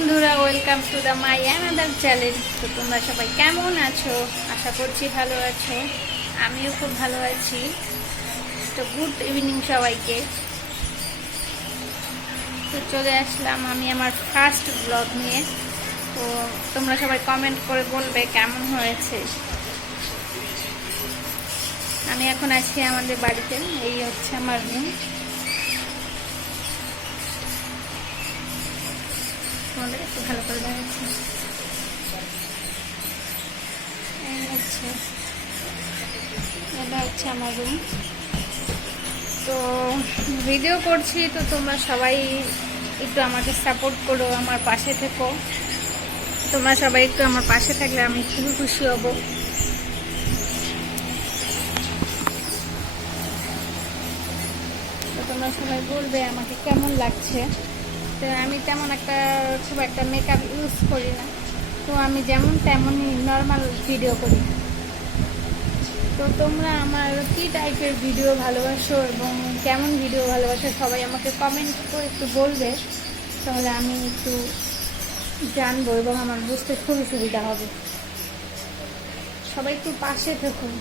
বন্ধুরা, welcome to the my another channel. তো তোমরা সবাই কেমন আছো? আশা করছি ভালো আছো। আমিও খুব ভালো আছি। তো গুড ইভিনিং সবাইকে। তো চলে আসলাম আমি আমার ফার্স্ট ব্লগ নিয়ে। তো তোমরা সবাই কমেন্ট করে বলবে কেমন হয়েছে। আমি এখন আছি আমাদের বাড়িতে। এই হচ্ছে আমার রুম। তোমাদের একটু ভালো করে দেখাচ্ছি। এটা হচ্ছে আমার রুম। তো ভিডিও করছি, তো তোমরা সবাই একটু আমাকে সাপোর্ট করো, আমার পাশে থেকো। তোমরা সবাই একটু আমার পাশে থাকলে আমি খুবই খুশি হব। তো তোমরা সবাই বলবে আমাকে কেমন লাগছে। তো আমি তেমন খুব একটা মেকআপ ইউজ করি না। তো আমি যেমন তেমনই নর্মাল ভিডিও করি। তো তোমরা আমার কী টাইপের ভিডিও ভালোবাসো এবং কেমন ভিডিও ভালোবাসো সবাই আমাকে কমেন্ট করে একটু বলবে। তাহলে আমি একটু জানবো এবং আমার বুঝতে খুবই সুবিধা হবে। সবাই একটু পাশে থাকুন।